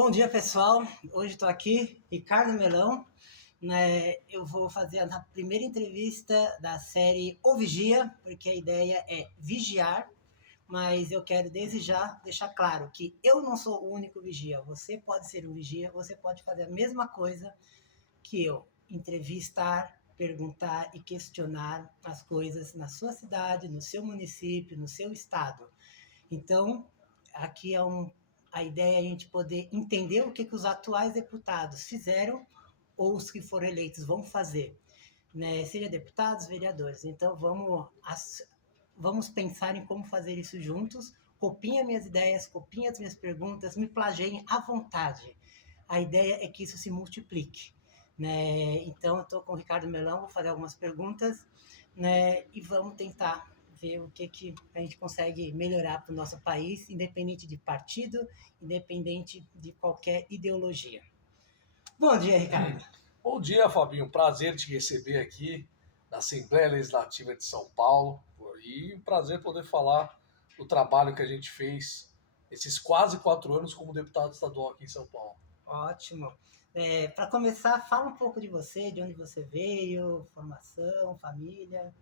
Bom dia, pessoal. Hoje estou aqui, Ricardo Melão. Né? Eu vou fazer a primeira entrevista da série O Vigia, porque a ideia é vigiar, mas eu quero desde já deixar claro que eu não sou o único vigia. Você pode ser um vigia, você pode fazer a mesma coisa que eu, entrevistar, perguntar e questionar as coisas na sua cidade, no seu município, no seu estado. Então, aqui a ideia é a gente poder entender o que os atuais deputados fizeram ou os que foram eleitos vão fazer, né? Seja deputados, vereadores. Então, vamos pensar em como fazer isso juntos. Copiem minhas ideias, copiem as minhas perguntas, me plagiem à vontade. A ideia é que isso se multiplique. Né? Então, eu estou com o Ricardo Melão, vou fazer algumas perguntas, né? E vamos tentar ver o que a gente consegue melhorar para o nosso país, independente de partido, independente de qualquer ideologia. Bom dia, Ricardo. Bom dia, Fabinho. Prazer te receber aqui na Assembleia Legislativa de São Paulo. E um prazer poder falar do trabalho que a gente fez esses quase 4 anos como deputado estadual aqui em São Paulo. Ótimo. Para começar, fala um pouco de você, de onde você veio, formação, família.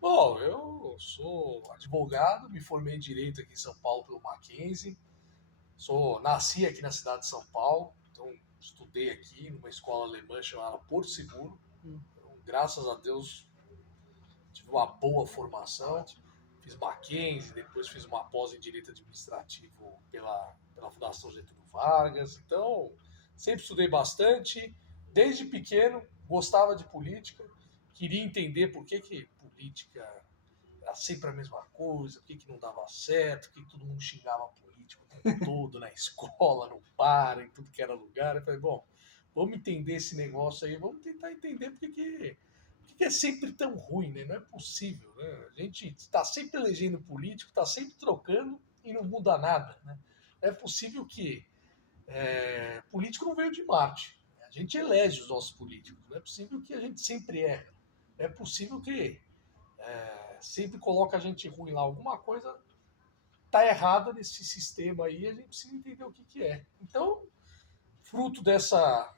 Bom, eu sou advogado, me formei em Direito aqui em São Paulo pelo Mackenzie. Nasci aqui na cidade de São Paulo, então estudei aqui numa escola alemã chamada Porto Seguro. Então, graças a Deus, tive uma boa formação. Fiz Mackenzie, depois fiz uma pós em Direito Administrativo pela Fundação Getúlio Vargas. Então, sempre estudei bastante. Desde pequeno, gostava de política. Queria entender por que política era sempre a mesma coisa, por que não dava certo, por que todo mundo xingava político o tempo todo, na escola, no bar, em tudo que era lugar. Eu falei, bom, vamos entender esse negócio aí, vamos tentar entender por que é sempre tão ruim, né? Não é possível, né? A gente está sempre elegendo político, está sempre trocando e não muda nada, né? É possível que político não veio de Marte. A gente elege os nossos políticos. Não é possível que a gente sempre erra. É possível que sempre coloca a gente ruim lá. Alguma coisa tá errada nesse sistema aí, a gente precisa entender o que é. Então, fruto dessa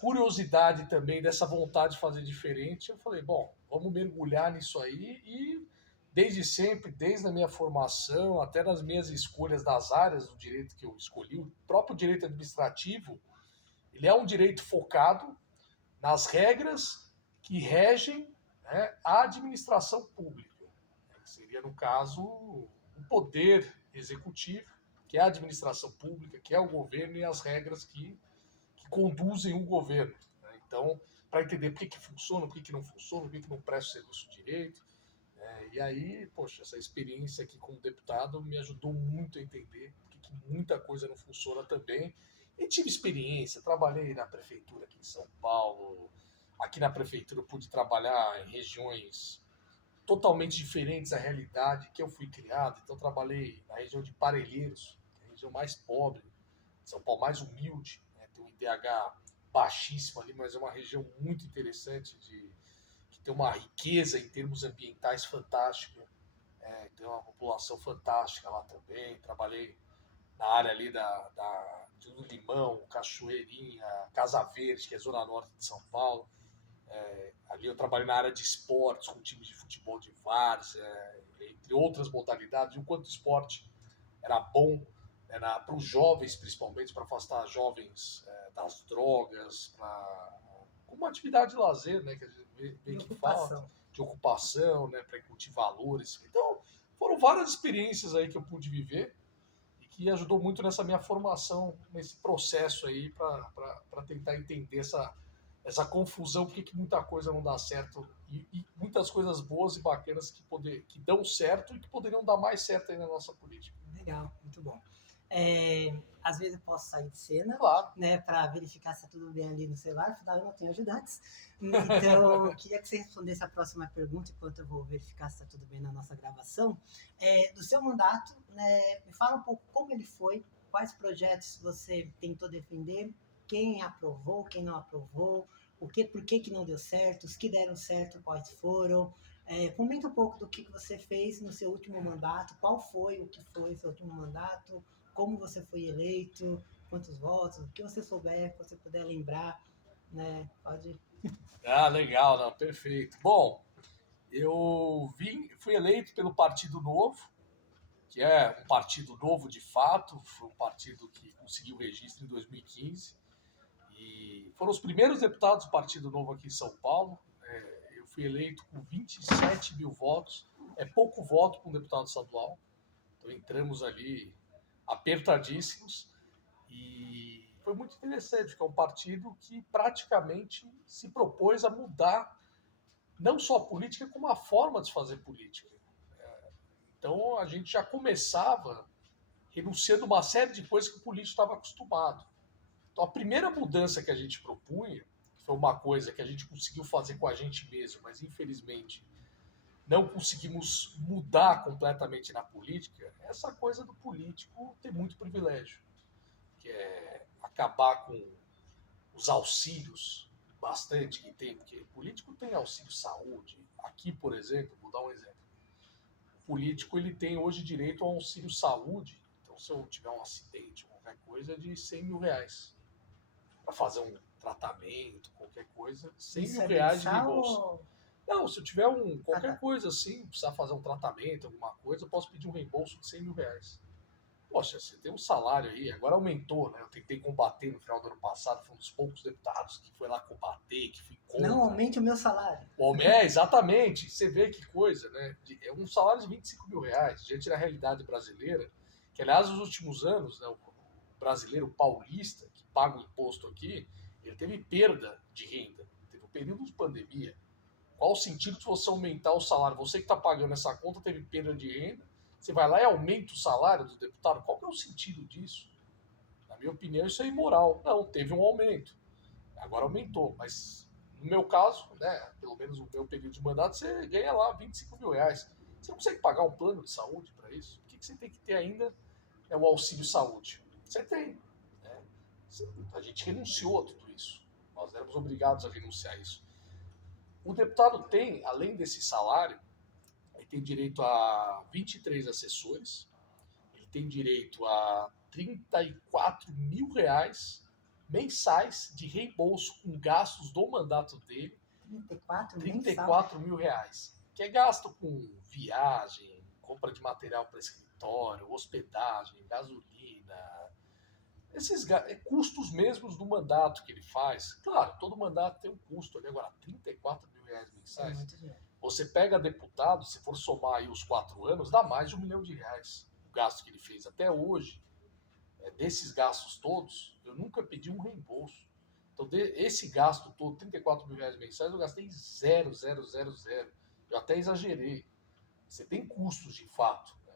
curiosidade também, dessa vontade de fazer diferente, eu falei, bom, vamos mergulhar nisso aí e desde sempre, desde a minha formação, até nas minhas escolhas das áreas do direito que eu escolhi, o próprio direito administrativo, ele é um direito focado nas regras que regem, né, a administração pública, né, que seria, no caso, o poder executivo, que é a administração pública, que é o governo e as regras que conduzem o governo. Né? Então, para entender por que funciona, por que não funciona, por que não presta o serviço direito. E aí, poxa, essa experiência aqui como deputado me ajudou muito a entender por que muita coisa não funciona também. E tive experiência, trabalhei na prefeitura aqui em São Paulo. Aqui na prefeitura eu pude trabalhar em regiões totalmente diferentes da realidade que eu fui criado. Então, trabalhei na região de Parelheiros, que é a região mais pobre de São Paulo, mais humilde, né? Tem um IDH baixíssimo ali, mas é uma região muito interessante, que tem uma riqueza em termos ambientais fantástica. Tem uma população fantástica lá também. Trabalhei na área ali do Limão, Cachoeirinha, Casa Verde, que é zona norte de São Paulo. Ali eu trabalhei na área de esportes, com times de futebol de várzea, entre outras modalidades, e o quanto o esporte era bom, né, para os jovens, principalmente, para afastar jovens das drogas, como uma atividade de lazer, né, que a gente vê De que falta, ocupação. de ocupação, né, para incutir valores. Então, foram várias experiências aí que eu pude viver e que ajudou muito nessa minha formação, nesse processo aí, para tentar entender essa confusão, porque muita coisa não dá certo e muitas coisas boas e bacanas que dão certo e que poderiam dar mais certo aí na nossa política. Legal, muito bom. Às vezes eu posso sair de cena, Claro. né, para verificar se está tudo bem ali no celular, afinal eu não tenho ajudantes. Então, eu queria que você respondesse a próxima pergunta, enquanto eu vou verificar se está tudo bem na nossa gravação. Do seu mandato, né, me fala um pouco como ele foi, quais projetos você tentou defender, quem aprovou, quem não aprovou, por que não deu certo, os que deram certo, quais foram. Comenta um pouco do que você fez no seu último mandato, qual foi o que foi seu último mandato, como você foi eleito, quantos votos, o que você souber, que você puder lembrar, né? Pode. Ah, legal, não, perfeito. Bom, fui eleito pelo Partido Novo, que é um partido novo de fato, foi um partido que conseguiu o registro em 2015 e foram os primeiros deputados do Partido Novo aqui em São Paulo. Eu fui eleito com 27 mil votos, é pouco voto para um deputado estadual, então entramos ali apertadíssimos e foi muito interessante, porque é um partido que praticamente se propôs a mudar não só a política, como a forma de fazer política. Então a gente já começava renunciando uma série de coisas que o político estava acostumado. Então a primeira mudança que a gente propunha, que foi uma coisa que a gente conseguiu fazer com a gente mesmo, mas infelizmente não conseguimos mudar completamente na política, é essa coisa do político ter muito privilégio, que é acabar com os auxílios bastante que tem, porque político tem auxílio saúde. Aqui, por exemplo, vou dar um exemplo. O político ele tem hoje direito ao auxílio saúde. Então, se eu tiver um acidente, qualquer coisa, é de 100 mil reais. Para fazer um tratamento, qualquer coisa, 100 Isso mil é reais de mensal reembolso. ou. Não, se eu tiver Ah, qualquer tá. coisa assim, precisar fazer um tratamento, alguma coisa, eu posso pedir um reembolso de 100 mil reais. Poxa, você tem um salário aí, agora aumentou, né? Eu tentei combater no final do ano passado, foi um dos poucos deputados que foi lá combater, que fui Não contra. aumente o meu salário. Exatamente, você vê que coisa, né? É um salário de 25 mil reais, diante da realidade brasileira, que aliás, nos últimos anos, né, o brasileiro paulista, que paga o imposto aqui, ele teve perda de renda, teve um período de pandemia. Qual o sentido de você aumentar o salário? Você que está pagando essa conta teve perda de renda, você vai lá e aumenta o salário do deputado? Qual que é o sentido disso? Na minha opinião, isso é imoral. Não, teve um aumento. Agora aumentou, mas no meu caso, né, pelo menos no meu período de mandato, você ganha lá 25 mil reais. Você não consegue pagar um plano de saúde para isso? O que você tem que ter ainda é o auxílio saúde. Você tem. Né? A gente renunciou a tudo isso. Nós éramos obrigados a renunciar a isso. O deputado tem, além desse salário, ele tem direito a 23 assessores, ele tem direito a 34 mil reais mensais de reembolso com gastos do mandato dele, 34 mensal. 34 mil reais, que é gasto com viagem, compra de material para escritório, hospedagem, gasolina, esses custos mesmos do mandato que ele faz. Claro, todo mandato tem um custo ali, agora 34 mil reais É mensais. muito dinheiro. Você pega deputado, se for somar aí os 4 anos, dá mais de R$ 1 milhão. O gasto que ele fez até hoje, desses gastos todos, eu nunca pedi um reembolso. Então, esse gasto todo, 34 mil reais mensais, eu gastei zero, zero, zero, zero. Eu até exagerei. Você tem custos de fato, né,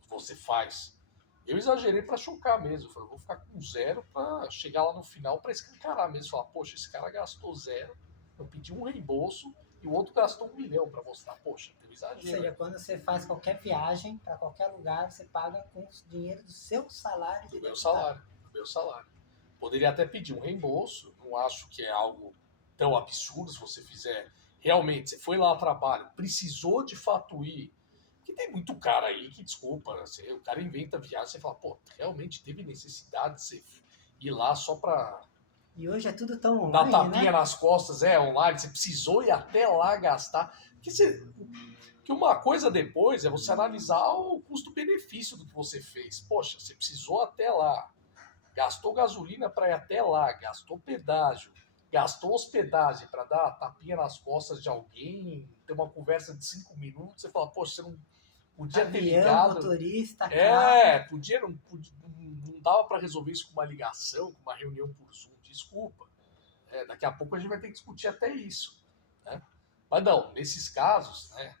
que você faz. Eu exagerei para chocar mesmo. Eu falei, vou ficar com zero para chegar lá no final para escancarar mesmo. Falar, poxa, esse cara gastou zero, eu pedi um reembolso e o outro gastou 1 milhão para mostrar, poxa, teve Ou exagero seja, aí. quando você faz qualquer viagem para qualquer lugar, você paga com o dinheiro do seu salário de Do meu deputado. salário, do meu salário. Poderia até pedir um reembolso, não acho que é algo tão absurdo se você fizer. Realmente, você foi lá a trabalho, precisou de fato ir. Que tem muito cara aí que, desculpa, assim, o cara inventa viagem, você fala, pô, realmente teve necessidade de você ir lá só pra E hoje é tudo tão dar online, tapinha né? nas costas, online, você precisou ir até lá gastar. Que uma coisa depois é você analisar o custo-benefício do que você fez. Poxa, você precisou até lá, gastou gasolina para ir até lá, gastou pedágio, gastou hospedagem para dar tapinha nas costas de alguém, ter uma conversa de 5 minutos, você fala, poxa, você não podia ter Avião, ligado. motorista, carro. Não dava para resolver isso com uma ligação, com uma reunião por Zoom, desculpa. Daqui a pouco a gente vai ter que discutir até isso. Né? Mas não, nesses casos, né,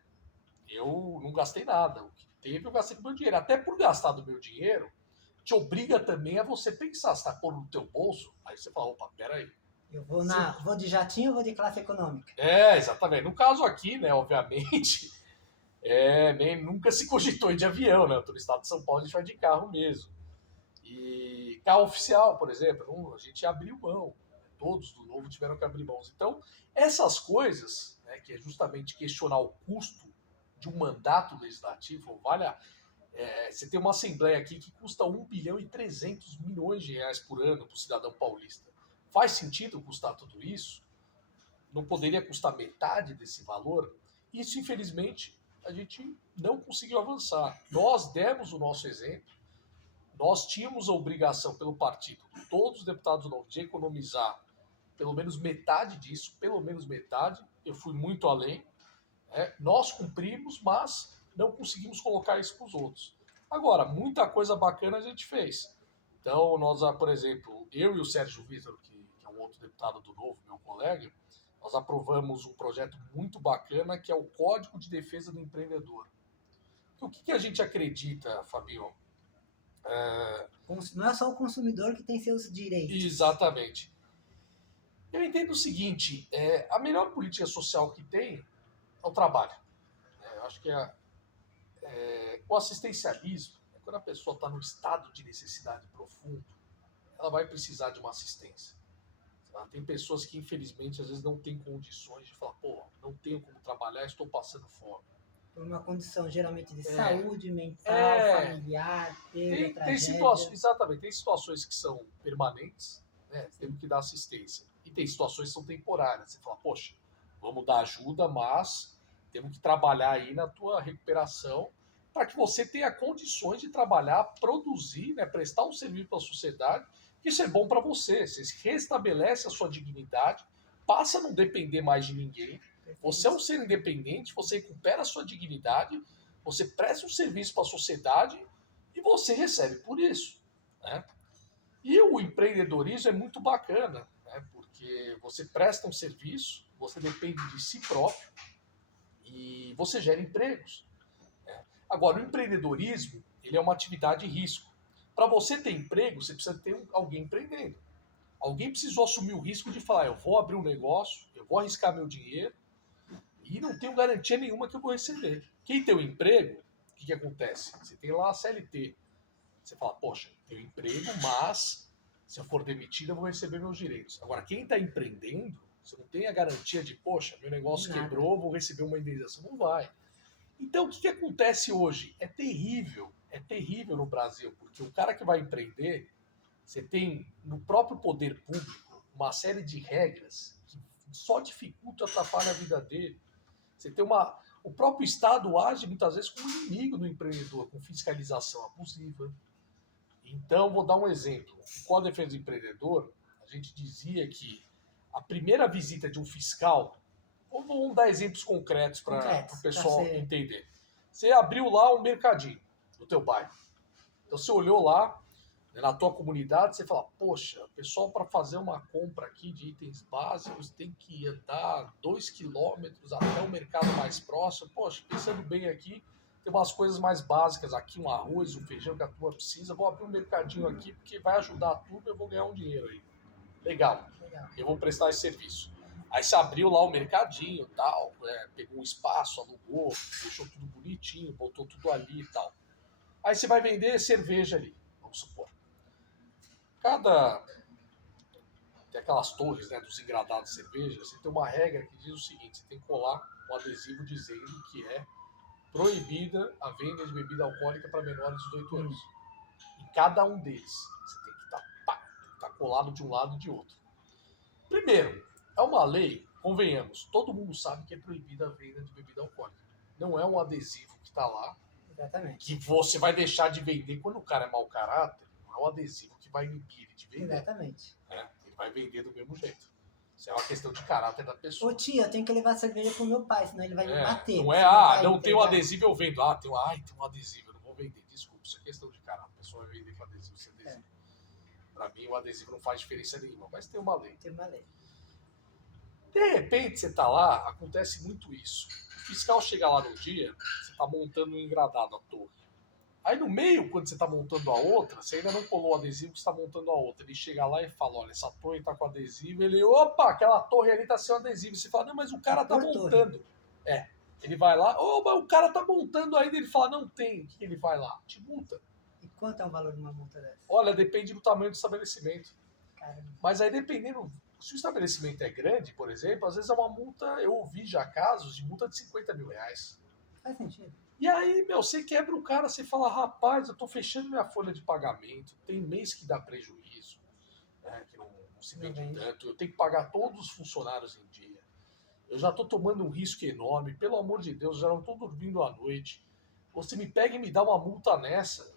eu não gastei nada. O que teve, eu gastei com meu dinheiro. Até por gastar do meu dinheiro, te obriga também a você pensar, se está pondo no teu bolso, aí você fala, opa, peraí. Eu vou de jatinho ou vou de classe econômica? Exatamente. No caso aqui, né, obviamente, nem, nunca se cogitou ir de avião, né? Eu tô no estado de São Paulo, a gente vai de carro mesmo. E carro oficial, por exemplo, a gente abriu mão. Todos do Novo tiveram que abrir mãos. Então, essas coisas, né, que é justamente questionar o custo de um mandato legislativo, Você tem uma assembleia aqui que custa 1,3 bilhão por ano para o cidadão paulista. Faz sentido custar tudo isso? Não poderia custar metade desse valor? Isso, infelizmente, a gente não conseguiu avançar. Nós demos o nosso exemplo, nós tínhamos a obrigação pelo partido, todos os deputados novos, de economizar pelo menos metade disso, pelo menos metade. Eu fui muito além. Nós cumprimos, mas não conseguimos colocar isso para os outros. Agora, muita coisa bacana a gente fez. Então, nós, por exemplo, eu e o Sérgio Vitor, que é um outro deputado do Novo, meu colega, nós aprovamos um projeto muito bacana que é o Código de Defesa do Empreendedor. Então, o que a gente acredita, Fabio? Não é só o consumidor que tem seus direitos. Exatamente. Eu entendo o seguinte, a melhor política social que tem é o trabalho. Eu acho que o assistencialismo, quando a pessoa está num estado de necessidade profundo, ela vai precisar de uma assistência. Tem pessoas que, infelizmente, às vezes não têm condições de falar, pô, não tenho como trabalhar, estou passando fome. Por uma condição geralmente de saúde mental, familiar, tragédia. Exatamente, tem situações que são permanentes, né? Temos que dar assistência. E tem situações que são temporárias. Você fala, poxa, vamos dar ajuda, mas temos que trabalhar aí na tua recuperação para que você tenha condições de trabalhar, produzir, né? Prestar um serviço para a sociedade. Isso é bom para você. Você restabelece a sua dignidade, passa a não depender mais de ninguém. Você é um ser independente, você recupera a sua dignidade, você presta um serviço para a sociedade e você recebe por isso, né? E o empreendedorismo é muito bacana, né? Porque você presta um serviço, você depende de si próprio e você gera empregos, né? Agora, o empreendedorismo, ele é uma atividade de risco. Para você ter emprego, você precisa ter alguém empreendendo. Alguém precisou assumir o risco de falar, eu vou abrir um negócio, eu vou arriscar meu dinheiro, e não tenho garantia nenhuma que eu vou receber. Quem tem um emprego, o que acontece? Você tem lá a CLT. Você fala, poxa, tenho emprego, mas se eu for demitido eu vou receber meus direitos. Agora, quem está empreendendo, você não tem a garantia de, poxa, meu negócio quebrou, vou receber uma indenização. Não vai. Então, o que acontece hoje? É terrível no Brasil, porque o cara que vai empreender, você tem no próprio poder público uma série de regras que só dificultam e atrapalham a vida dele. Você tem o próprio Estado age muitas vezes como inimigo do empreendedor, com fiscalização abusiva. Então, vou dar um exemplo. Com a defesa do empreendedor, a gente dizia que a primeira visita de um fiscal, vamos dar exemplos concretos para o pessoal entender. Você abriu lá um mercadinho no teu bairro. Então, você olhou lá, na tua comunidade, você fala, poxa, o pessoal para fazer uma compra aqui de itens básicos tem que andar 2 quilômetros até o mercado mais próximo. Poxa, pensando bem aqui, tem umas coisas mais básicas aqui, um arroz, um feijão que a turma precisa. Vou abrir um mercadinho aqui porque vai ajudar a turma e eu vou ganhar um dinheiro aí. Legal, eu vou prestar esse serviço. Aí você abriu lá o mercadinho e tal, pegou um espaço, alugou, deixou tudo bonitinho, botou tudo ali e tal. Aí você vai vender cerveja ali, vamos supor. Tem aquelas torres, né, dos engradados de cerveja, você tem uma regra que diz o seguinte, você tem que colar um adesivo dizendo que é proibida a venda de bebida alcoólica para menores de 18 anos. Em cada um deles, você tem que estar colado de um lado e de outro. Primeiro, é uma lei, convenhamos, todo mundo sabe que é proibida a venda de bebida alcoólica. Não é um adesivo que está lá, exatamente, que você vai deixar de vender quando o cara é mau caráter, não é um adesivo que vai inibir ele de vender. Exatamente. Ele vai vender do mesmo jeito. Isso é uma questão de caráter da pessoa. Ô tia, eu tenho que levar cerveja pro meu pai, senão ele vai me bater. Não não tem um adesivo, eu vendo. Tem um adesivo, eu não vou vender. Desculpa, isso é questão de caráter. A pessoa vai vender com adesivo sem adesivo. Pra mim, o adesivo não faz diferença nenhuma, mas tem uma lei. Tem uma lei. De repente, você tá lá, acontece muito isso. O fiscal chega lá no dia, você tá montando um engradado, a torre. Aí no meio, quando você tá montando a outra, você ainda não colou o adesivo, você tá montando a outra. Ele chega lá e fala, olha, essa torre tá com adesivo. Ele, opa, aquela torre ali tá sem adesivo. Você fala, não, mas o cara tá montando. Ele vai lá, mas o cara tá montando ainda. Ele fala, não tem. O que ele vai lá? Te multa. E quanto é o valor de uma multa dessa? Olha, depende do tamanho do estabelecimento. Caramba. Mas aí dependendo, se o estabelecimento é grande, por exemplo, às vezes é uma multa, eu ouvi já casos de multa de 50 mil reais. Faz sentido. E aí, meu, você quebra o cara, você fala, rapaz, eu tô fechando minha folha de pagamento, tem mês que dá prejuízo, né, que não se vende tanto, eu tenho que pagar todos os funcionários em dia. Eu já tô tomando um risco enorme, pelo amor de Deus, já não tô dormindo à noite. Você me pega e me dá uma multa dessa,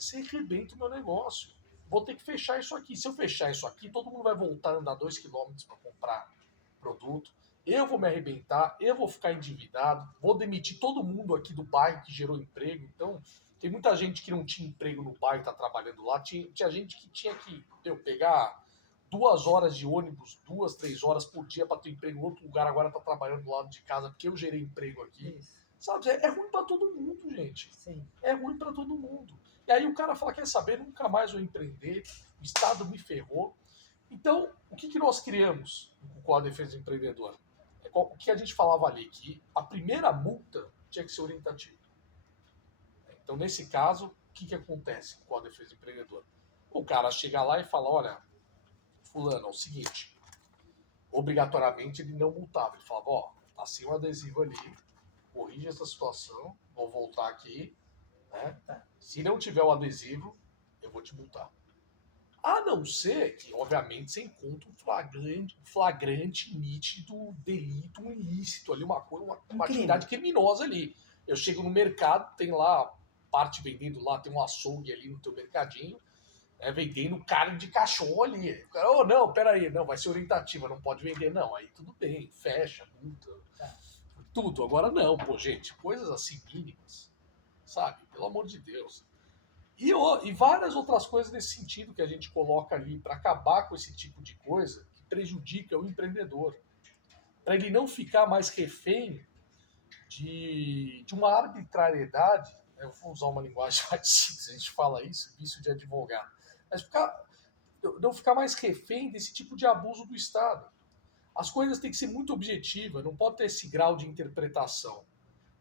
você arrebenta o meu negócio. Vou ter que fechar isso aqui. Se eu fechar isso aqui, todo mundo vai voltar a andar 2 km para comprar produto. Eu vou me arrebentar, eu vou ficar endividado, vou demitir todo mundo aqui do bairro que gerou emprego. Então, tem muita gente que não tinha emprego no bairro e está trabalhando lá. Tinha gente que tinha que pegar 2 horas de ônibus, 2, 3 horas por dia para ter emprego em outro lugar, agora está trabalhando do lado de casa porque eu gerei emprego aqui. Isso. Sabe, é ruim para todo mundo, gente. Sim. É ruim para todo mundo. E aí o cara fala, quer saber, nunca mais vou empreender, o Estado me ferrou. Então, o que nós criamos com a defesa do empreendedor? O que a gente falava ali, que a primeira multa tinha que ser orientativa. Então, nesse caso, o que acontece com a defesa do empreendedor? O cara chega lá e fala, olha, fulano, é o seguinte, obrigatoriamente ele não multava. Ele falava, ó, tá sem um adesivo ali, corrige essa situação, vou voltar aqui, né? Se não tiver o adesivo, eu vou te multar. A não ser que, obviamente, você encontra um flagrante nítido delito, um ilícito ali, uma atividade criminosa ali. Eu chego no mercado, tem lá parte vendendo lá, tem um açougue ali no teu mercadinho, vendendo carne de cachorro ali. O cara, oh, não, peraí, não, vai ser orientativa, não pode vender, não. Aí tudo bem, fecha, multa, tudo. Agora não, pô, gente, coisas assim mínimas, sabe? Pelo amor de Deus. E várias outras coisas nesse sentido que a gente coloca ali para acabar com esse tipo de coisa que prejudica o empreendedor. Para ele não ficar mais refém de uma arbitrariedade, eu vou usar uma linguagem mais simples, a gente fala isso, vício de advogado, mas não ficar mais refém desse tipo de abuso do Estado. As coisas têm que ser muito objetivas, não pode ter esse grau de interpretação.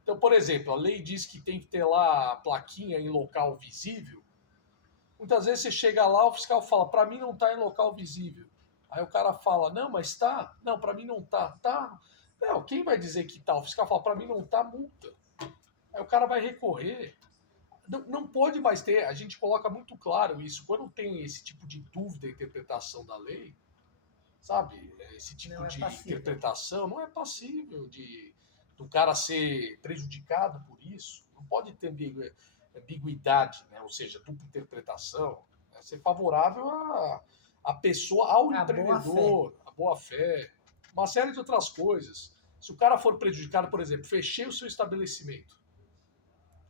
Então, por exemplo, a lei diz que tem que ter lá a plaquinha em local visível. Muitas vezes você chega lá, o fiscal fala, para mim não está em local visível. Aí o cara fala, não, mas está? Não, para mim não está. Tá? Não, quem vai dizer que está? O fiscal fala, para mim não está, multa. Aí o cara vai recorrer. Não pode mais ter, a gente coloca muito claro isso. Quando tem esse tipo de dúvida em interpretação da lei, sabe? Esse tipo de interpretação não é passível do cara ser prejudicado por isso. Não pode ter ambiguidade, né? Ou seja, dupla interpretação. É ser favorável à pessoa, ao empreendedor, à boa-fé, uma série de outras coisas. Se o cara for prejudicado, por exemplo, fechei o seu estabelecimento,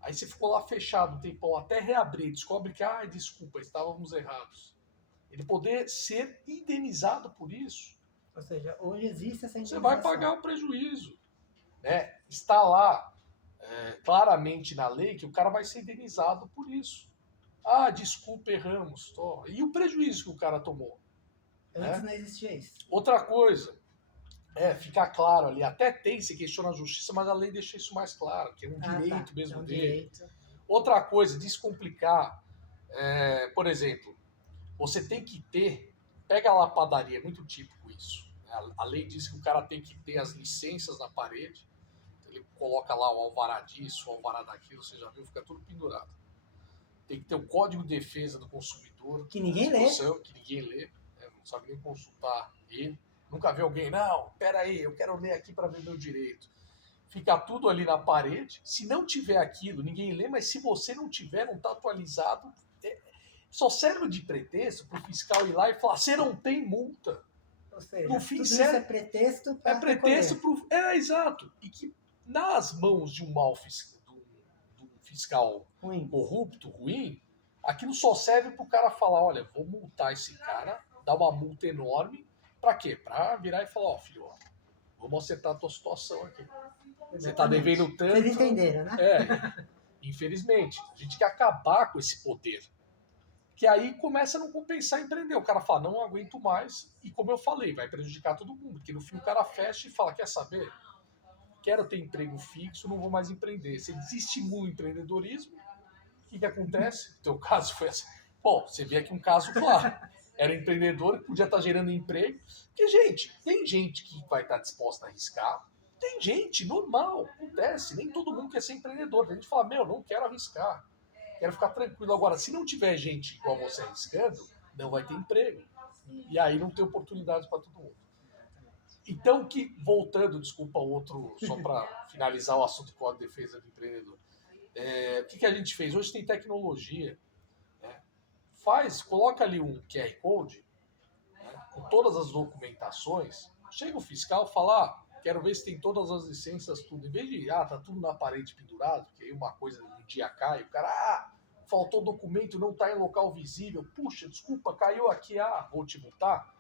aí você ficou lá fechado um tempão, até reabrir, descobre que, desculpa, estávamos errados. Ele poder ser indenizado por isso. Ou seja, hoje existe essa indenização. Você vai pagar o prejuízo. Né? Está lá claramente na lei que o cara vai ser indenizado por isso. Desculpa, erramos. E o prejuízo que o cara tomou? Antes não existia isso. Outra coisa, ficar claro ali, até tem, se questiona a justiça, mas a lei deixa isso mais claro, que é um direito mesmo dele. Direito. Outra coisa, descomplicar, por exemplo, você tem que ter, pega lá a padaria, é muito típico isso. A lei diz que o cara tem que ter as licenças na parede, ele coloca lá o alvará disso, o alvará daquilo, você já viu, fica tudo pendurado. Tem que ter o Código de Defesa do Consumidor. Que ninguém lê. Que ninguém lê, não sabe nem consultar ele. Nunca vê alguém, não, peraí, eu quero ler aqui para ver meu direito. Fica tudo ali na parede. Se não tiver aquilo, ninguém lê, mas se você não tiver, não está atualizado, só serve de pretexto para o fiscal ir lá e falar, você não tem multa. Ou seja, no fim, tudo isso é pretexto para exato. E que nas mãos de um fiscal corrupto, ruim, aquilo só serve para o cara falar, olha, vou multar esse cara, dar uma multa enorme, para quê? Para virar e falar, filho, vamos acertar a tua situação aqui. Você está devendo tanto... Vocês entenderam, né? Infelizmente. A gente quer acabar com esse poder. Que aí começa a não compensar empreender. O cara fala, não aguento mais. E como eu falei, vai prejudicar todo mundo. Porque no fim o cara fecha e fala, quer saber? Quero ter emprego fixo, não vou mais empreender. Você desestimula o empreendedorismo. O que acontece? O teu caso foi assim. Bom, você vê aqui um caso claro. Era empreendedor que podia estar gerando emprego. Porque, gente, tem gente que vai estar disposta a arriscar. Tem gente, normal, acontece. Nem todo mundo quer ser empreendedor. Tem gente que fala, não quero arriscar. Quero ficar tranquilo. Agora, se não tiver gente igual você arriscando, não vai ter emprego. E aí não tem oportunidades para todo mundo. Então, voltando, desculpa, outro, só para finalizar o assunto com a defesa do empreendedor. O que a gente fez? Hoje tem tecnologia. Né? Coloca ali um QR Code, né, com todas as documentações. Chega o fiscal e fala, quero ver se tem todas as licenças, tudo. Em vez de, tá tudo na parede pendurado, que aí uma coisa um dia cai, o cara, faltou documento, não está em local visível. Puxa, desculpa, caiu aqui, vou te multar.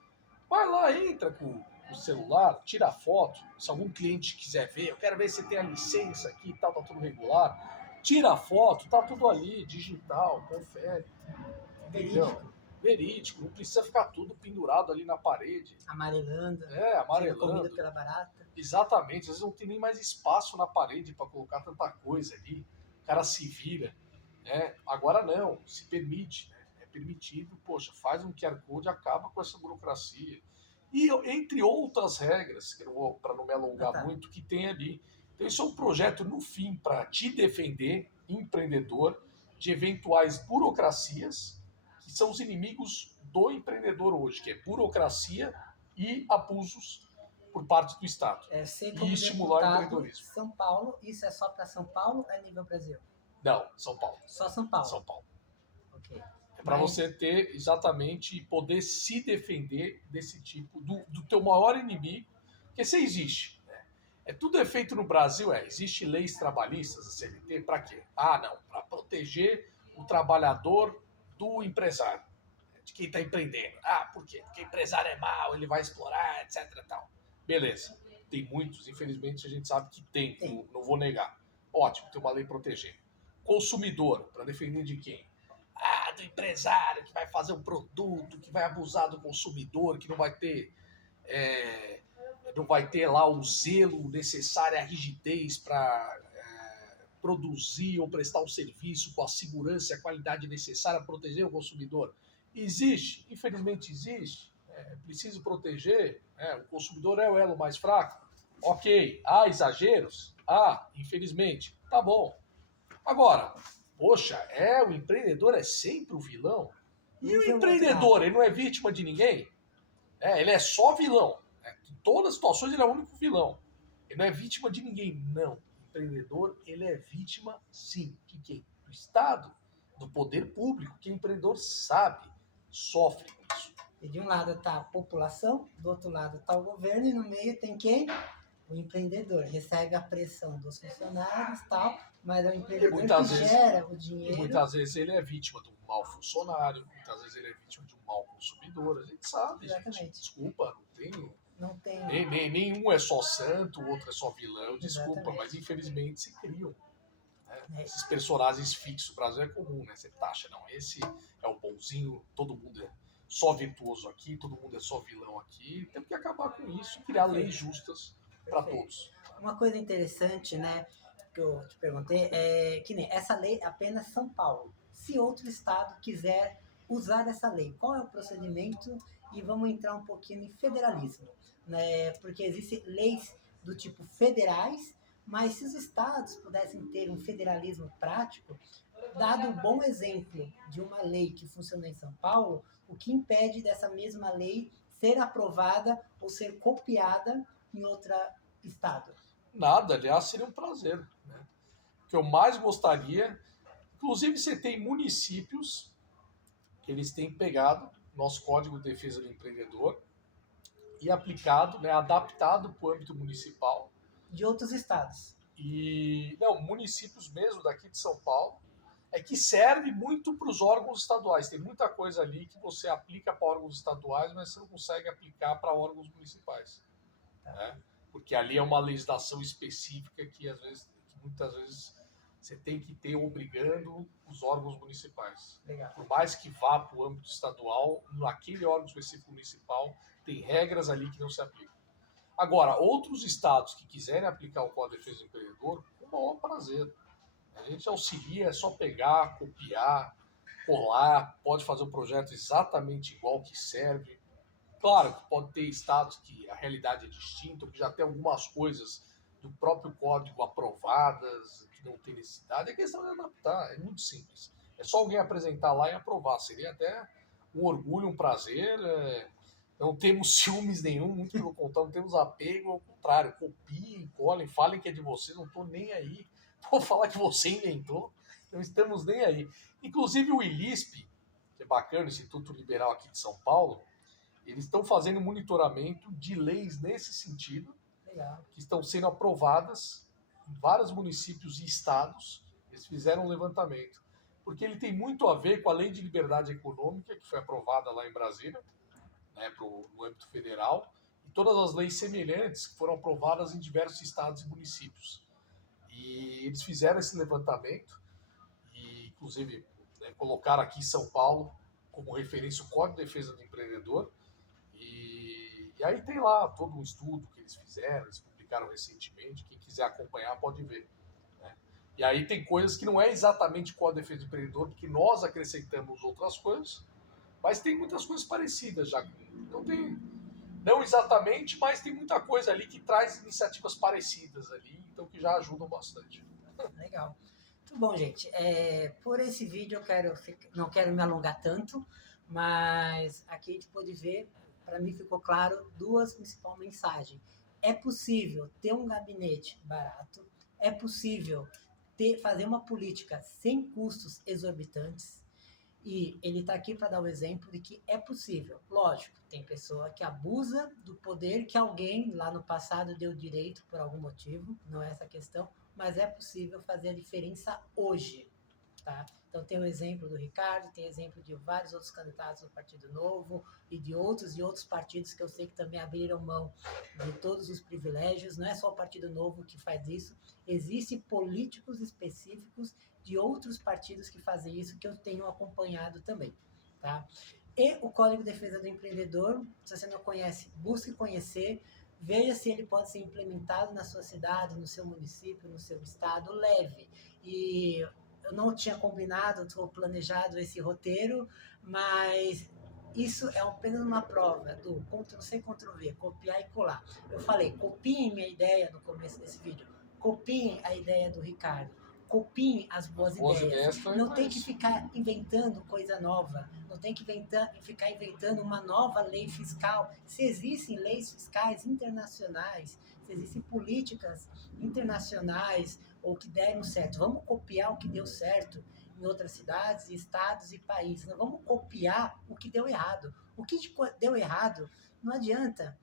Vai lá, entra com o celular, tira a foto. Se algum cliente quiser ver, eu quero ver se tem a licença aqui e tal, tá tudo regular. Tira a foto, tá tudo ali, digital, confere. Verídico. Verídico, não precisa ficar tudo pendurado ali na parede. Amarelando. Amarelando. Comida pela barata. Exatamente, às vezes não tem nem mais espaço na parede para colocar tanta coisa ali. O cara se vira. Agora não, se permite, né? É permitido, poxa, faz um QR Code, acaba com essa burocracia. E entre outras regras, que para não me alongar muito, que tem ali. Então isso é um projeto, no fim, para te defender, empreendedor, de eventuais burocracias, que são os inimigos do empreendedor hoje, que é burocracia e abusos por parte do Estado. E estimular o empreendedorismo. São Paulo, isso é só para São Paulo ou é nível Brasil? Não, São Paulo. Só São Paulo? São Paulo. Ok. É para você ter exatamente, poder se defender desse tipo, do teu maior inimigo, porque você existe. Né? Tudo é feito no Brasil, existe leis trabalhistas, a CLT, para quê? Não, para proteger o trabalhador do empresário, de quem está empreendendo. Por quê? Porque o empresário é mau, ele vai explorar, etc. Tal. Beleza, tem muitos, infelizmente a gente sabe que tem. Não vou negar. Ótimo, tem uma lei protegendo. Consumidor, para defender de quem? Do empresário que vai fazer um produto, que vai abusar do consumidor, que não vai ter lá o zelo necessário, a rigidez para produzir ou prestar um serviço com a segurança e a qualidade necessária para proteger o consumidor. Existe, infelizmente existe, preciso proteger, o consumidor é o elo mais fraco. Ok, há exageros? Infelizmente, tá bom. Agora, poxa, o empreendedor é sempre o vilão? E o empreendedor, ele não é vítima de ninguém? Ele é só vilão. Em todas as situações ele é o único vilão. Ele não é vítima de ninguém, não. O empreendedor, ele é vítima, sim, de quem? Do Estado, do poder público, que o empreendedor sabe, sofre com isso. E de um lado está a população, do outro lado está o governo, e no meio tem quem? O empreendedor. Recebe a pressão dos funcionários e tal, mas é o empreendedor que gera o dinheiro. E muitas vezes ele é vítima de um mau funcionário, muitas vezes ele é vítima de um mau consumidor. A gente sabe, gente. Desculpa, não tem. Nenhum é só santo, o outro é só vilão, desculpa, mas infelizmente se criam. Esses personagens fixos, o Brasil é comum, né? Você taxa, não, esse é o bonzinho, todo mundo é só virtuoso aqui, todo mundo é só vilão aqui. Temos que acabar com isso e criar leis justas para todos. Uma coisa interessante, né, que eu te perguntei, é que nem essa lei é apenas São Paulo. Se outro estado quiser usar essa lei, qual é o procedimento? E vamos entrar um pouquinho em federalismo, né? Porque existem leis do tipo federais, mas se os estados pudessem ter um federalismo prático, dado o bom exemplo de uma lei que funciona em São Paulo, o que impede dessa mesma lei ser aprovada ou ser copiada em outro estado? Nada, aliás, seria um prazer. Né? O que eu mais gostaria, inclusive você tem municípios que eles têm pegado nosso Código de Defesa do Empreendedor e aplicado, né, adaptado para o âmbito municipal. De outros estados. Municípios mesmo daqui de São Paulo, que serve muito para os órgãos estaduais. Tem muita coisa ali que você aplica para órgãos estaduais, mas você não consegue aplicar para órgãos municipais. Né? Porque ali é uma legislação específica que muitas vezes você tem que ter obrigando os órgãos municipais. Legal. Por mais que vá para o âmbito estadual, naquele órgão específico municipal, tem regras ali que não se aplicam. Agora, outros estados que quiserem aplicar o Código de Defesa do Empreendedor, com o maior prazer. A gente auxilia, é só pegar, copiar, colar, pode fazer um projeto exatamente igual que serve. Claro que pode ter estados que a realidade é distinta, que já tem algumas coisas do próprio código aprovadas, que não tem necessidade. É questão de adaptar, é muito simples. É só alguém apresentar lá e aprovar. Seria até um orgulho, um prazer. Não temos ciúmes nenhum, muito pelo contrário, não temos apego, ao contrário. Copiem, colhem, falem que é de vocês, não estou nem aí. Vou falar que você inventou, não estamos nem aí. Inclusive o ILISP, que é bacana, o Instituto Liberal aqui de São Paulo, eles estão fazendo monitoramento de leis nesse sentido, Legal. que estão sendo aprovadas em vários municípios e estados. Eles fizeram um levantamento. Porque ele tem muito a ver com a Lei de Liberdade Econômica, que foi aprovada lá em Brasília, né, no âmbito federal, e todas as leis semelhantes que foram aprovadas em diversos estados e municípios. E eles fizeram esse levantamento, e inclusive colocaram aqui em São Paulo como referência o Código de Defesa do Empreendedor. E aí tem lá todo um estudo que eles fizeram, eles publicaram recentemente, quem quiser acompanhar pode ver. Né? E aí tem coisas que não é exatamente Código de Defesa do Empreendedor, porque nós acrescentamos outras coisas, mas tem muitas coisas parecidas já. Então tem, não exatamente, mas tem muita coisa ali que traz iniciativas parecidas ali, então que já ajudam bastante. Legal. Muito bom, gente. Por esse vídeo não quero me alongar tanto, mas aqui a gente pode ver, para mim ficou claro, duas principais mensagens. É possível ter um gabinete barato, é possível fazer uma política sem custos exorbitantes, e ele está aqui para dar o exemplo de que é possível. Lógico, tem pessoa que abusa do poder que alguém lá no passado deu direito por algum motivo, não é essa a questão, mas é possível fazer a diferença hoje. Tá? Então tem o exemplo do Ricardo, tem exemplo de vários outros candidatos do Partido Novo e de outros partidos que eu sei que também abriram mão de todos os privilégios. Não é só o Partido Novo que faz isso, existem políticos específicos de outros partidos que fazem isso, que eu tenho acompanhado também. Tá? E o Código de Defesa do Empreendedor, se você não conhece, busque conhecer, veja se ele pode ser implementado na sua cidade, no seu município, no seu estado, leve. E eu não tinha combinado, estou planejado esse roteiro, mas isso é apenas uma prova do Ctrl+C, Ctrl+V, copiar e colar. Eu falei, copiem minha ideia no começo desse vídeo, copiem a ideia do Ricardo, copiem as boas ideias. Não tem que ficar inventando coisa nova, não tem que ficar inventando uma nova lei fiscal. Se existem leis fiscais internacionais, se existem políticas internacionais ou que deram certo, vamos copiar o que deu certo em outras cidades, estados e países. Não vamos copiar o que deu errado. O que deu errado, não adianta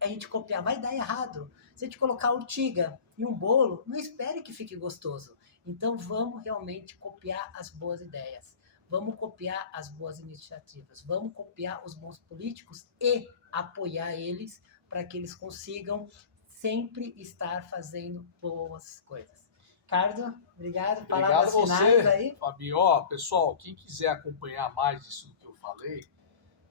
a gente copiar, vai dar errado. Se a gente colocar urtiga em um bolo, não espere que fique gostoso. Então vamos realmente copiar as boas ideias, vamos copiar as boas iniciativas, vamos copiar os bons políticos e apoiar eles para que eles consigam sempre estar fazendo boas coisas. Ricardo, obrigado. Palavras finais aí. Fabinho. Ó, pessoal, quem quiser acompanhar mais disso do que eu falei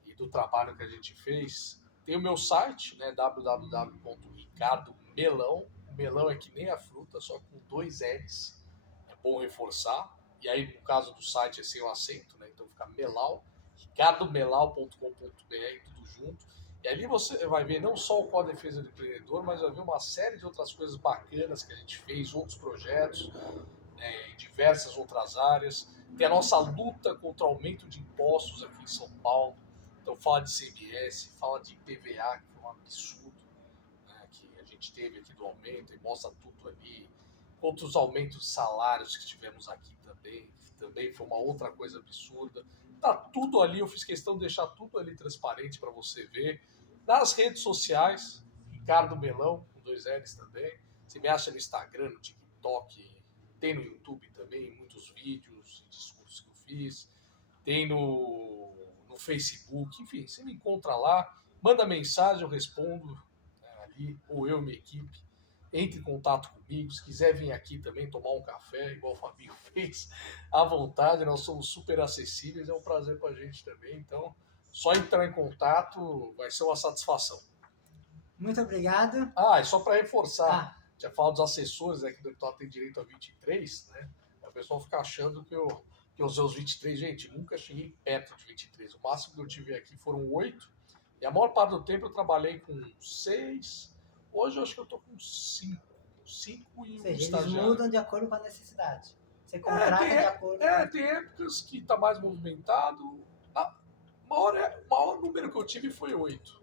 e do trabalho que a gente fez, tem o meu site, né, www.ricardomelão. O melão é que nem a fruta, só com 2 L's. É bom reforçar. E aí, no caso do site, é sem o acento, né? Então fica Melau, ricardomelau.com.br, tudo junto. E ali você vai ver não só o Código de Defesa do Empreendedor, mas vai ver uma série de outras coisas bacanas que a gente fez, outros projetos, em diversas outras áreas. Tem a nossa luta contra o aumento de impostos aqui em São Paulo. Então fala de CMS, fala de IPVA, que foi um absurdo, né, que a gente teve aqui do aumento, e mostra tudo ali. Contra os aumentos de salários que tivemos aqui também, que também foi uma outra coisa absurda. Tá tudo ali, eu fiz questão de deixar tudo ali transparente para você ver. Nas redes sociais, Ricardo Melão, com 2 L's também. Você me acha no Instagram, no TikTok, tem no YouTube também, muitos vídeos e discursos que eu fiz. Tem no Facebook, enfim, você me encontra lá, manda mensagem, eu respondo, né, ali, ou eu e minha equipe. Entre em contato comigo, se quiser vir aqui também tomar um café, igual o Fabinho fez, à vontade, nós somos super acessíveis, é um prazer pra gente também, então só entrar em contato vai ser uma satisfação. Muito obrigado. E só para reforçar, já falo dos assessores, né, que o deputado tem direito a 23, né, o pessoal fica achando que os meus 23, gente, nunca cheguei perto de 23, o máximo que eu tive aqui foram 8, e a maior parte do tempo eu trabalhei com 6, hoje eu acho que eu tô com 5, 5 e Ou um seja, eles estagiário. mudam de acordo com a necessidade. Você contrata de acordo Tem épocas que está mais movimentado. O maior número que eu tive foi 8.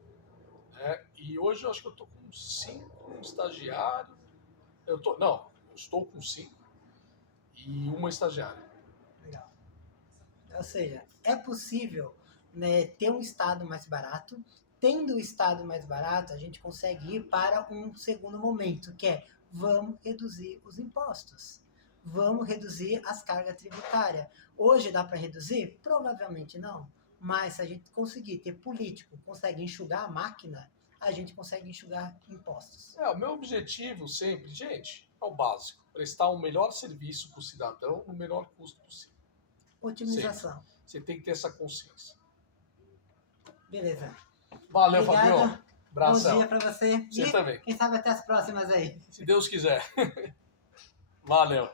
Né? E hoje eu acho que eu estou com 5 estagiários. Eu estou com 5 e uma estagiária. Legal. Ou seja, é possível, né, ter um estado mais barato. Tendo o estado mais barato, a gente consegue ir para um segundo momento, que é vamos reduzir os impostos. Vamos reduzir as cargas tributárias. Hoje dá para reduzir? Provavelmente não. Mas se a gente conseguir ter político, consegue enxugar a máquina, a gente consegue enxugar impostos. O meu objetivo sempre, gente, é o básico. Prestar um melhor serviço para o cidadão no menor custo possível. Otimização. Sempre. Você tem que ter essa consciência. Beleza. Valeu, Obrigado. Fabio. Abração. Bom dia para você. Você e também. Quem sabe até as próximas aí. Se Deus quiser. Valeu.